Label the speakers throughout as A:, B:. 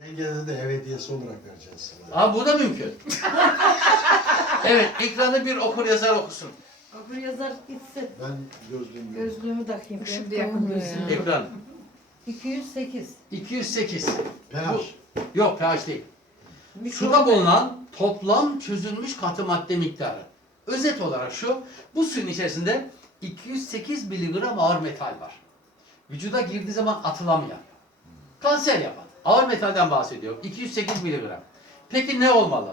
A: Ege'de de ev hediyesi olarak vereceğiz sana.
B: Abi bu da mümkün. Evet, ekranı bir okur yazar okusun.
C: Okur yazar gitsin.
A: Ben gözlüğümü
C: Gözlüğümü takayım. Ben
D: Şimdi yakın gözlüğümü.
B: Ekran.
C: 208.
B: 208.
A: pH.
B: Yok, pH değil. Suda bulunan toplam çözülmüş katı madde miktarı. Özet olarak şu, bu suyun içerisinde 208 miligram ağır metal var. Vücuda girdiği zaman atılamayan, kanser yapan, ağır metalden bahsediyor. 208 miligram. Peki ne olmalı?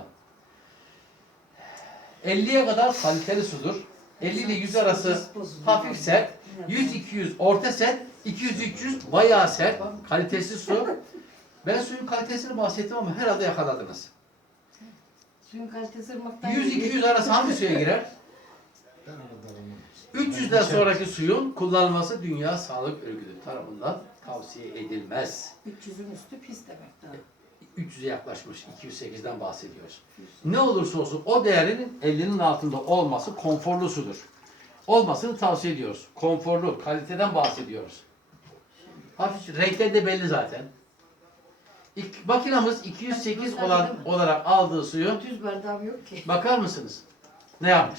B: 50'ye kadar kaliteli sudur. 50 ile 100 arası hafif sert, 100-200 orta sert, 200-300 bayağı sert, kalitesiz su. Ben suyun kalitesini bahsettim ama herhalde yakaladınız.
C: Suyun kalitesi ırmaktan
B: 100-200 arası hangi suya girer?
A: Ben orada aramam.
B: 300'den sonraki suyun kullanılması Dünya Sağlık Örgütü tarafından tavsiye edilmez.
C: 300'ün üstü pis demek daha.
B: 300'e yaklaşmış, 208'den bahsediyoruz. Ne olursa olsun o değerin 50'nin altında olması konforlu sudur. Olmasını tavsiye ediyoruz. Konforlu, kaliteden bahsediyoruz. Hafif renkleri de belli zaten. Makinamız 208 olarak aldığı suyu
C: 400 bardağım yok ki.
B: bakar mısınız? Ne yapmış?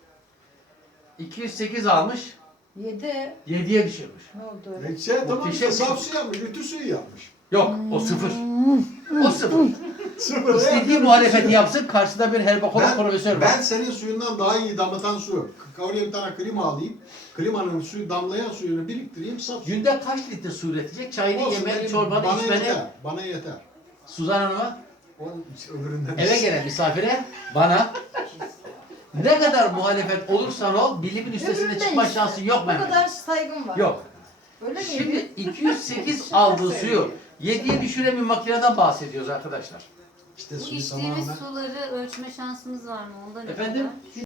B: 208 almış,
C: 7.
B: 7'ye düşürmüş.
C: Ne oldu öyle?
A: Neyse tamam
B: Muhteşem
A: işte
B: bir
A: saf su yapmış, ütü suyu yapmış.
B: Yok, o sıfır. O sıfır.
A: Sıfır.
B: İstediği muhalefeti yapsın, karşıda bir herbakolog profesör var.
A: Ben senin suyundan daha iyi damlatan su. Oraya bir tane klima alayım. Klimanın suyu damlayan suyunu biriktireyim, saf su.
B: Günde kaç litre su üretecek? Çayını,
A: Olsun,
B: yemeğini,
A: benim-
B: çorbanı,
A: bana
B: içmeni.
A: yeter. Bana yeter.
B: Suzan Hanım'a,
A: Onun öbüründen
B: eve gelen misafire, bana ne kadar muhalefet olursan ol, bilimin üstesine
C: Öbüründe
B: çıkma
C: işte.
B: şansın yok
C: Bu
B: Mehmet.
C: kadar saygım var.
B: Yok.
C: Öyle mi?
B: Şimdi 208 aldığı suyu 7'ye düşüren bir makineden bahsediyoruz arkadaşlar.
A: İşte
D: Bu
A: suyu
D: içtiğimiz
A: tamamen...
D: suları ölçme şansımız var mı? Onda ne
B: Efendim?
D: kadar?